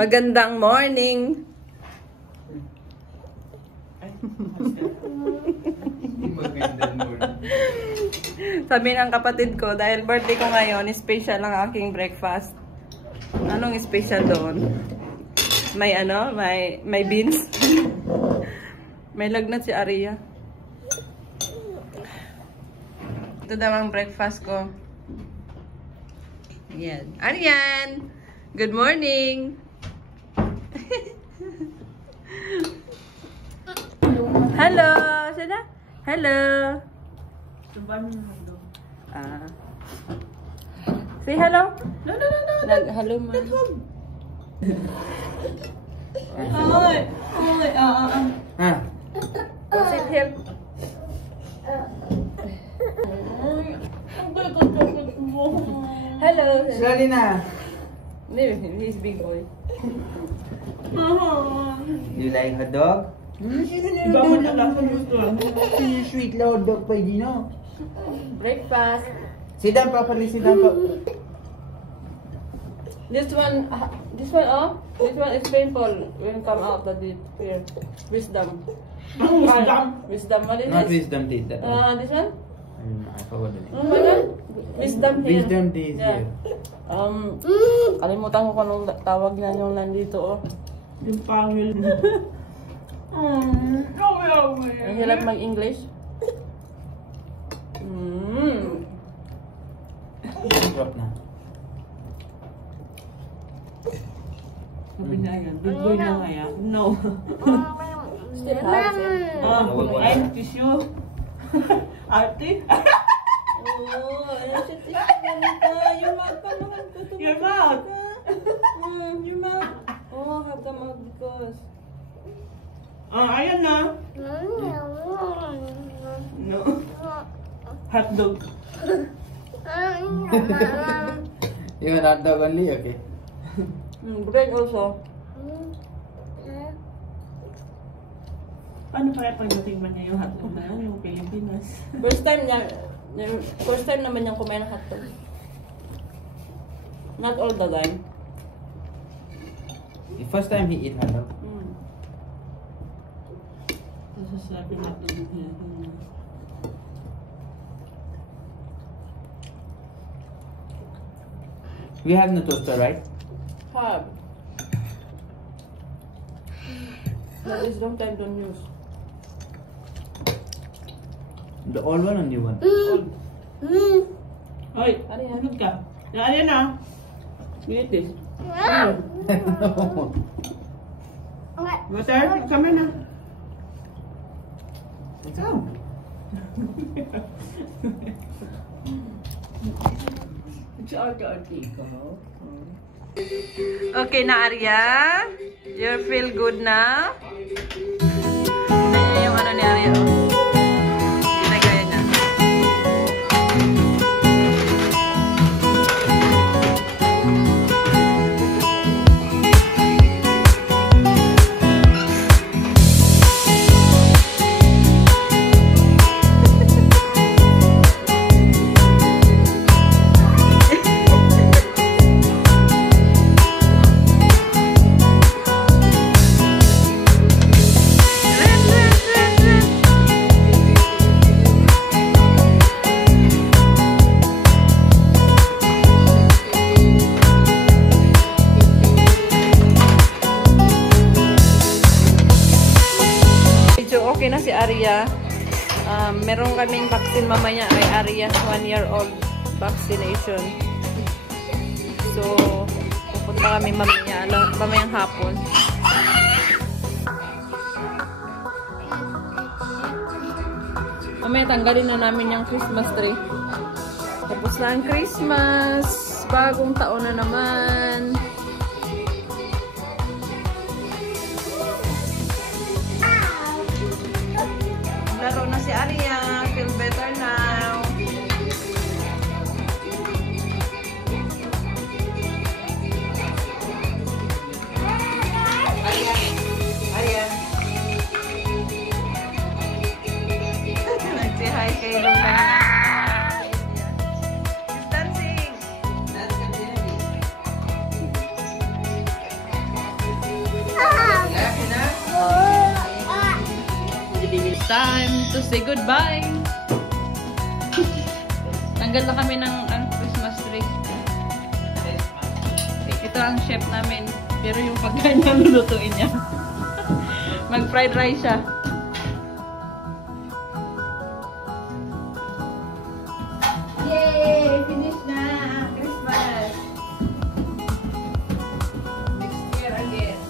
Magandang morning. Magandang morning. Sabi ng kapatid ko, dahil birthday ko ngayon, special ang aking breakfast. Anong special doon? May ano? May beans? May lagnat si Aria. Ito daw ang breakfast ko. Ayan. Arian! Good morning! Hello! Sana? Hello! Say hello! No. Hello, ma. Sit here. Hello. Slowly na. No, he's big boy. You like hot dog? Iba mo na lang sa gusto. Sweet hot dog pa no? Breakfast. Sit down properly, sit down properly. This one, this one is painful when come out the deep here. Wisdom. Wisdom, what is Not this? wisdom teeth. That This one? I forgot the name. Oh my God. Wisdom here. Wisdom teeth. Yeah. Kalimutan ko kung anong tawag na yung nandito, oh. Yung pangil. Ang hirap mag-English. Drop na. Sabi na yan. Big boy na nga yan. No. Still hard, eh. Ay, tissue. Ate? Oh, ayan siya tissue. Your mouth pa naman. Your mouth. Your mouth. Oh, have the mouth because. Ayan na. No. Hot dog. You want hot dog only? Okay. Bread also. Paano kaya pagdating man niya yung hot dog na yan, yung Pilipinas? First time naman niyang kumain ng hotdog. Not all the time. The first time he eat hot dog. Tapos sabi hot dog niya. We have no toaster, right? Have. But it's long time don't use. The old one or new one? Old. Hoy, Ano yan? hulog ka. Ayan na. You eat this. Water, kami na. Ikaw. Okay na, Arya? You feel good na? Tingnan yung ano ni Arya, oh. Ginagaya niya. Okay na si Arya. Meron kaming vaccine mamaya ay Arya's 1-year-old vaccination. So, pupunta kami mamayang hapon. Mamaya tanggalin na namin yung Christmas tree. Tapos na ang Christmas. Bagong taon na naman. Laro na si Arya. Feel better now. Arya. Arya. Nag-say hi kay Luna. She's dancing. It's time to say goodbye. Tanggal na kami ng Christmas tree. Ito ang chef namin. Pero yung pagkain niya, lulutuin niya. Mag-fried rice siya. Yay! Finish na ang Christmas. Next year again.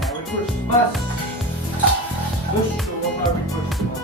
Merry Christmas! Wish you a Merry Christmas.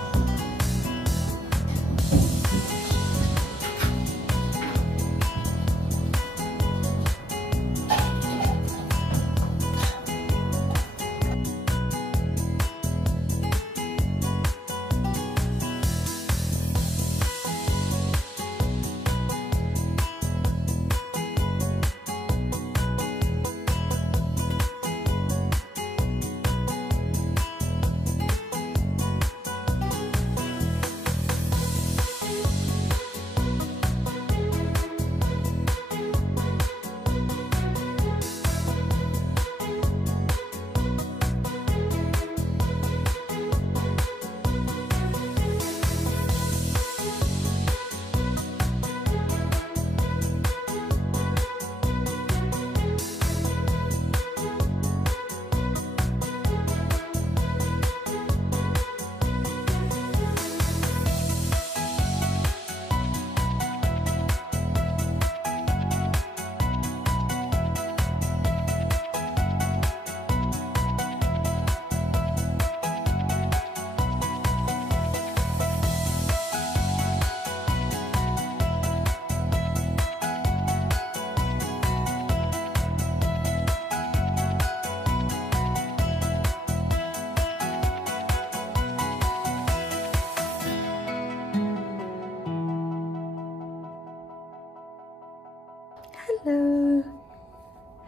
Hello.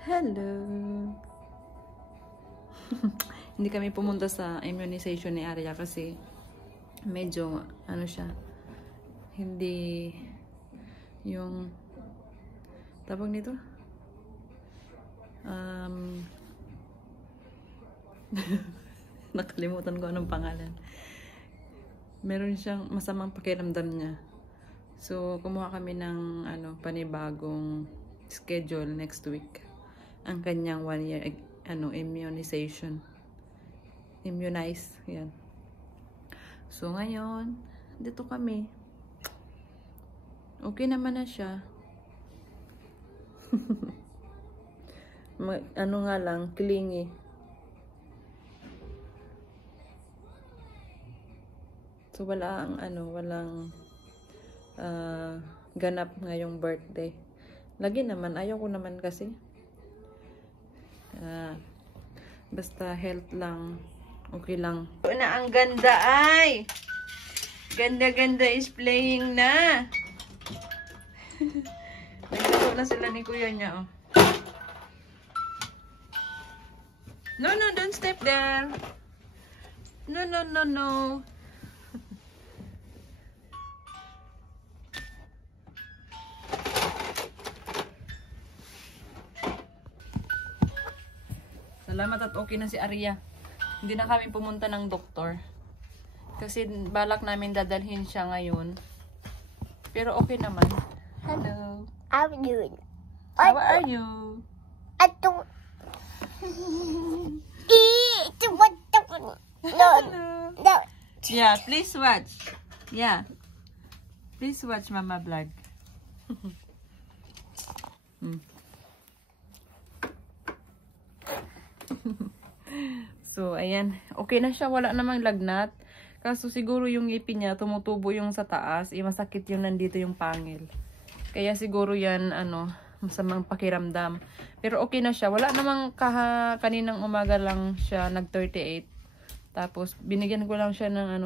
Hello. Hindi kami pumunta sa immunization ni Arya kasi medyo ano siya, hindi yung tawag nito nakalimutan ko anong pangalan. Meron siyang masamang pakiramdam niya. So kumuha kami ng panibagong schedule next week. Ang kanyang 1 year immunization. Immunize, yan. So ngayon, dito kami. Okay naman na siya. Nga lang, clingy. So wala ang walang ganap ngayong birthday. Lagi naman, ayaw ko naman kasi. Basta health lang. Okay lang. Na ang ganda ay! Ganda-ganda is playing na! Naglaro na sila ni kuya niya, oh. No, no, don't step there. No, no, no, no. Salamat at okay na si Arya. Hindi na kami pumunta ng doktor. Kasi balak namin dadalhin siya ngayon. Pero okay naman. Hello. How are you? How are you? No. Yeah, please watch. Yeah. Please watch Mama vlog. So, ayan. Okay na siya. Wala namang lagnat. Kaso siguro yung ngipin niya, tumutubo yung sa taas. Masakit yung nandito yung pangil. Kaya siguro yan, masamang pakiramdam. Pero okay na siya. Wala namang kaninang umaga lang siya nag-38. Tapos, binigyan ko lang siya ng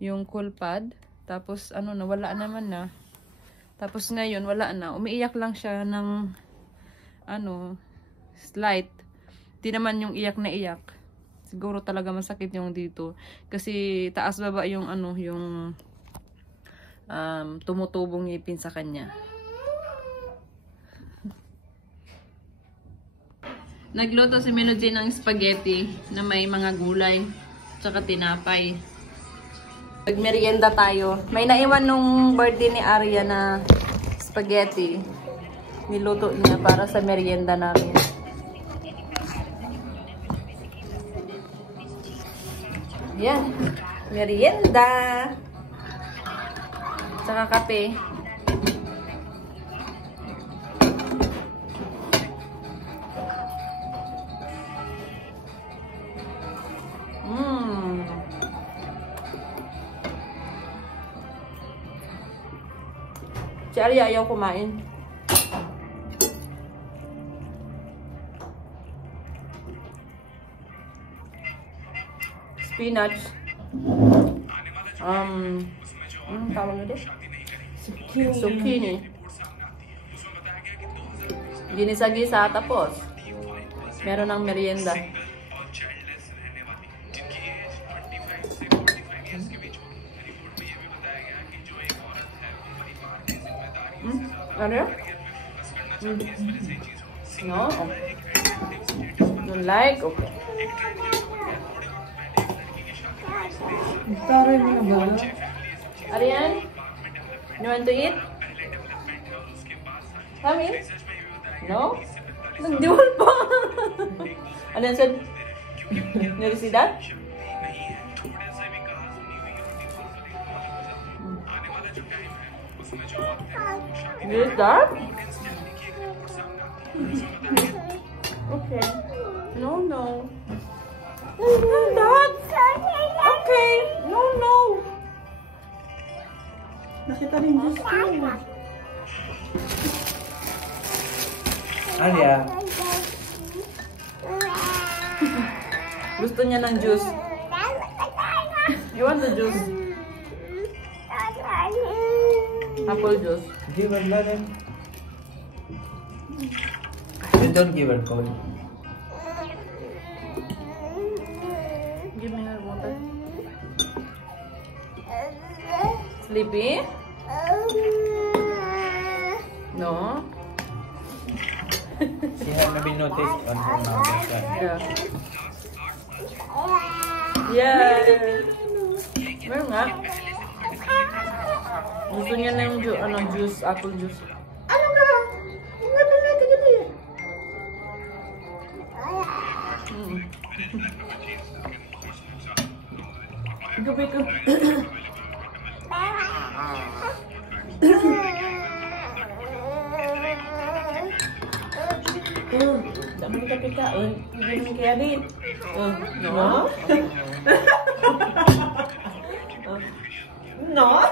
yung cool pad. Tapos, nawala naman na. Tapos ngayon, wala na. Umiiyak lang siya ng, slight. Di naman yung iyak na iyak. Siguro talaga masakit yung dito. Kasi taas baba yung yung tumutubong ngipin sa kanya. Nagluto si Minoji ng spaghetti na may mga gulay tsaka tinapay. Nagmerienda tayo. May naiwan nung birthday ni Arya na spaghetti. Niluto niya para sa merienda namin. Yan. Merienda. Tsaka kape. Si Arya ayaw kumain. Spinach. Tawag nyo din? Zucchini. Ginisa-gisa tapos meron ng merienda. Ano yun? No? Don't like? Okay. Tara na ba? Arian? You want to eat? Come in? No? Nagdiwal pa! Ano yan, said? Nerisidad? Is that? Okay. No, no. That? Okay. No, no. Nakita rin juice ko. Arya. Gusto niya ng juice. You want the juice? Apple juice. Give her blood and you don't give her cold. Give me her water. Sleepy? No? She had maybe noticed on her mouth. That's why. Yeah. Yeah. Meron nga. Gusto niya na yung juice, apple juice. Ano ka? Ano na gabi? Gabi ko. Dami ka pika. Hindi naman kaya din. No? No?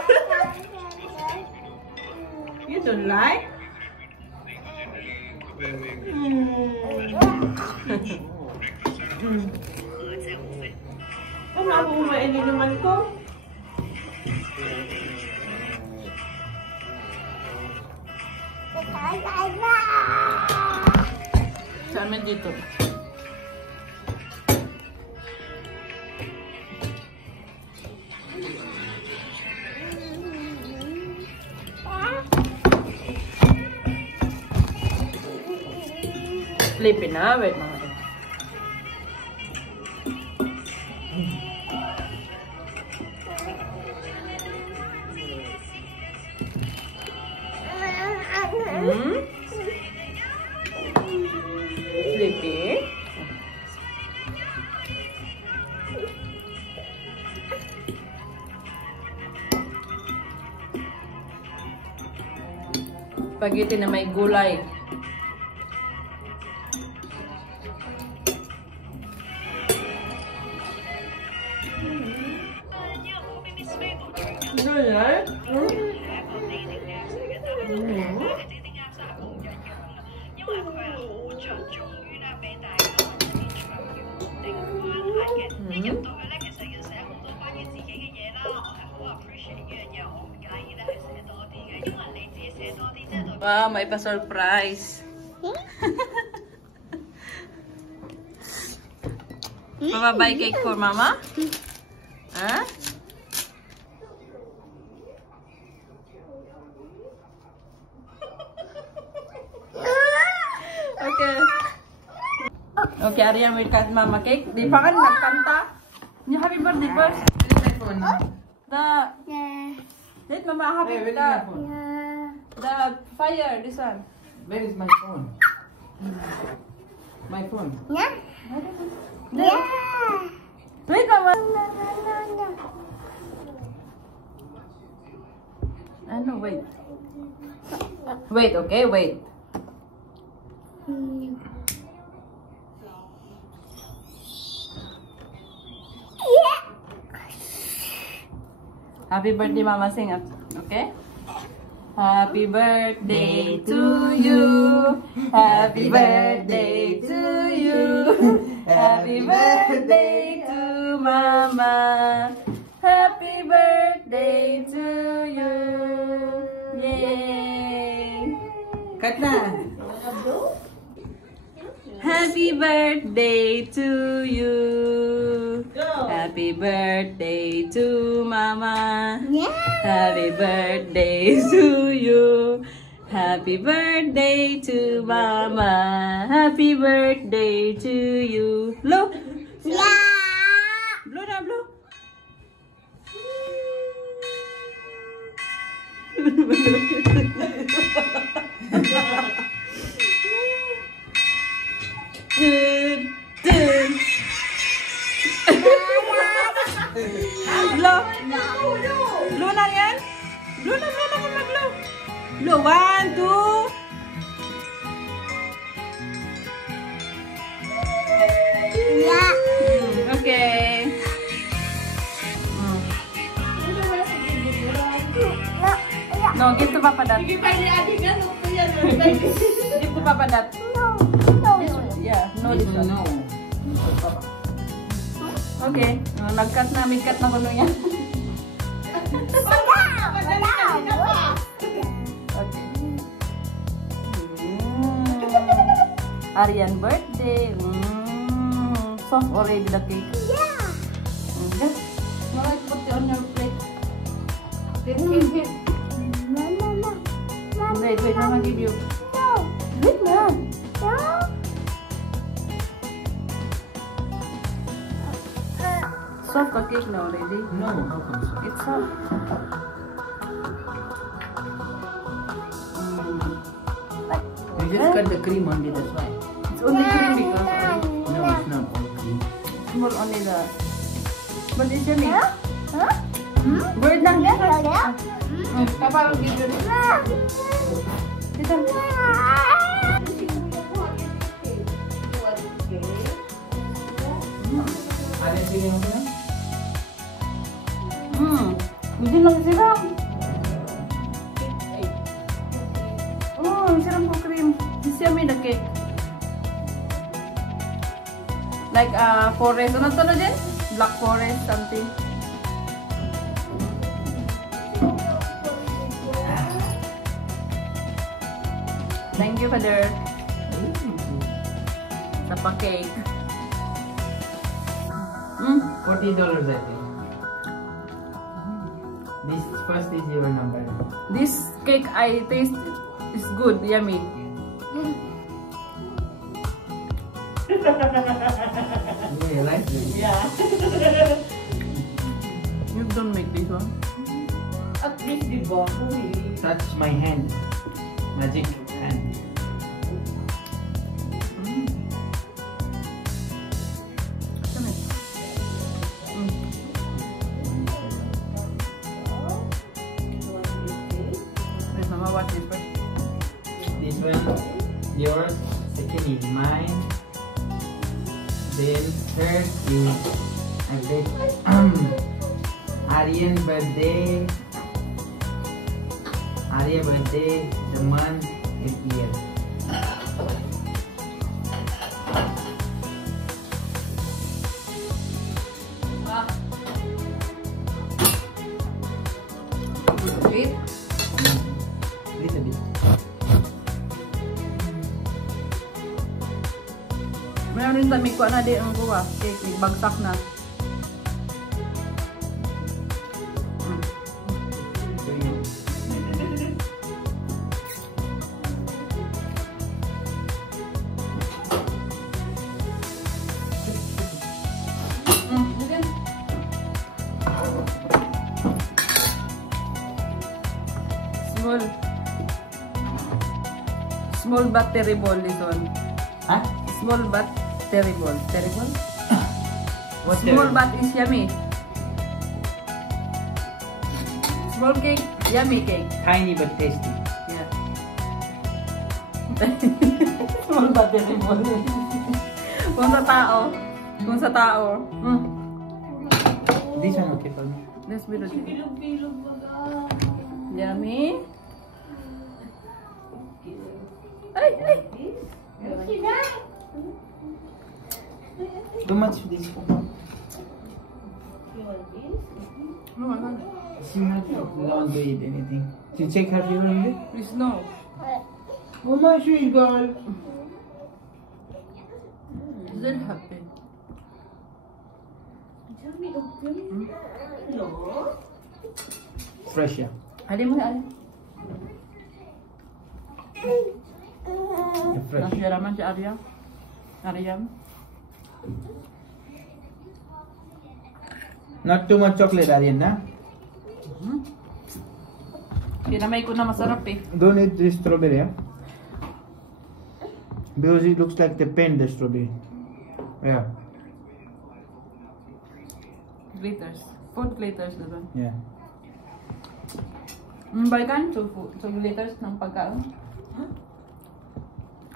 You don't like? Ano ako kumainin naman ko? Sa amin dito. Sleepy na. Wait mga ito. Sleepy. Spaghetti na may gulay. Wow, may pa-surprise. Mababay cake for mama? Huh? Okay. Okay, Aryan will cut mama cake. Di pa ka nagkanta? Yung happy birthday first. The... Wait, mama, happy Hey, where is the... my phone? The fire, this one. Where is my phone? My phone. Wait, mama. Ano, wait. Wait, okay, wait. Happy birthday, mama, sing up. Okay? Happy birthday to you. Happy birthday to you. Happy birthday to mama. Happy birthday to you. Yay! Cut na. Happy birthday to you. Happy birthday to mama. Happy birthday to you. Happy birthday to mama. Happy birthday to you. Blow. Blow na, blow. Dun, dun. Blow. Blow na yan. Blow na, mama, blow. Blow. 1, 2. Okay. No, give to Papa Dad. Give to Papa Dad. Yeah, no, this one. No. Okay. Nag-cut na, may cut na kuno yan. Okay. Aryan birthday. Soft already the cake. Just put it on your plate. Wait, Mama give you. Wait, Mom. Soft ka cake na already. No, how come so? It's soft. You just cut the cream only, that's why. It's only cream because No, it's not all cream. small only the. But it's yummy. Bird lang yan. Papa will give you this. Dito. Ada sini apa? Hindi lang siram. Siram ko cream. It's yummy the cake. Like forest. Ano to na din? Black forest something. Thank you, Father. Sa pa-cake. $40, I think. This first is your number. This cake I taste is good, yummy. You like this? Yeah. You don't make this one. At least, di ba? Touch my hand. Magic hand. Wait, Mama, watch this first. This one, yours. Second is mine. Then third is Aryan birthday. Arya birthday. The month is year. Sweet. Little bit. Meron rin tami ko na di ang kuha. Cake, bagsak na. Small but terrible this one. Huh? Small but terrible. Terrible? What's Small there? but is yummy. Small cake, yummy cake. Tiny but tasty. Yeah. Small but terrible. Kung sa tao. Kung sa tao. This one okay for me. Let's be legit. Yummy. Ay, ay. Too much this one. No, no. She not want to eat anything. She check her fever only. Please no. Oh my sweet girl. Is that happy? Fresh yeah. Alin mo na, alin. Fresh. Nasiraman si Arya. Aryam. Not too much chocolate, Aryan, na? Kinamay ko na masarap eh. Don't eat this strawberry, yeah? Because it looks like the paint, the strawberry. Yeah. Glitters. Food glitters diba? Yeah. Balikan? So glitters ng pagkain?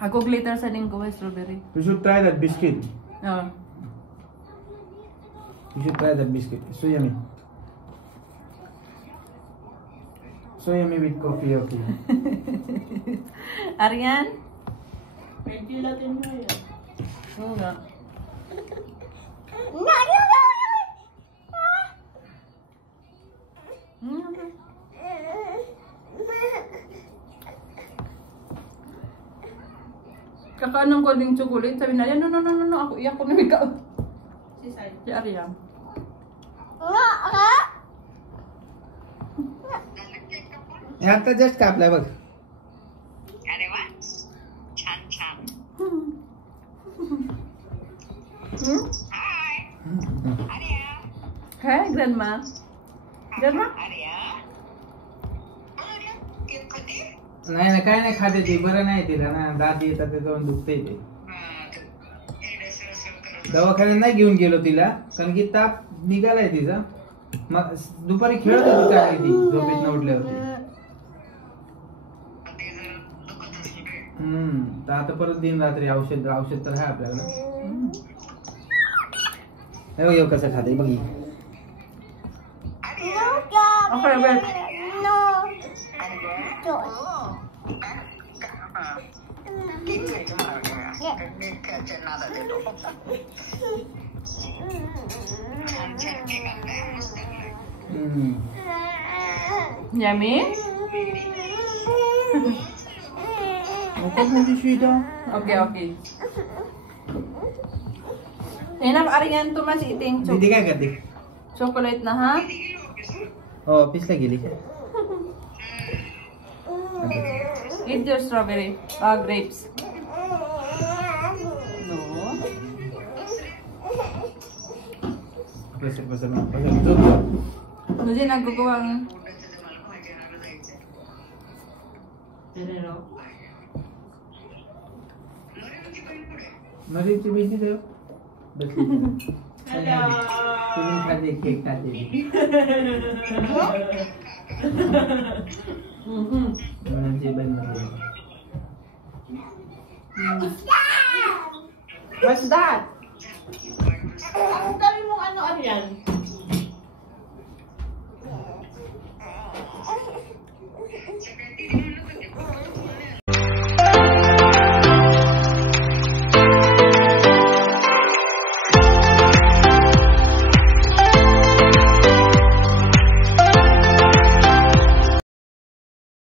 Ako glitters sa linggo ay strawberry. You should try that biscuit. No. You should try that biscuit. It's so yummy. So yummy with coffee, okay. Aryan? Medyo natin mo yan. Oo nga. Kakaanong ko ng chocolate, sabi na, no, ako iyak ko na ikaw. Si Arya. आता जस्ट कापलाय बघ. अरे वा छान छान हाय अरे Hi, Grandma. Grandma? अरे अरे केक खाते नाही ना काय नाही खाते ती बरं नाही तिला ना दात येतात ते जाऊन दुखते ते दवाखान्यात नाही घेऊन गेलो तिला कारण की ताप निघालाय तिचा मग दुपारी खेळत होती चांगली ती झोपेत उठल्यावरती तर आता परत दिन रात्री औषध तर आहे आपल्याकडे हे बघ कसं खाते बघ Okay, wait. Yummy? Okay, okay. Enough, Aryan, too much eating दीदी काय करते chocolate na, ha? हो ऑफिसला गेली Eat your strawberry. Grapes. No. Nuji nagkukuwang. Pero, नदीची भीती देव तुम्ही खाते केक खाते म्हणजे बंद What's that? ang dami mong ano yan?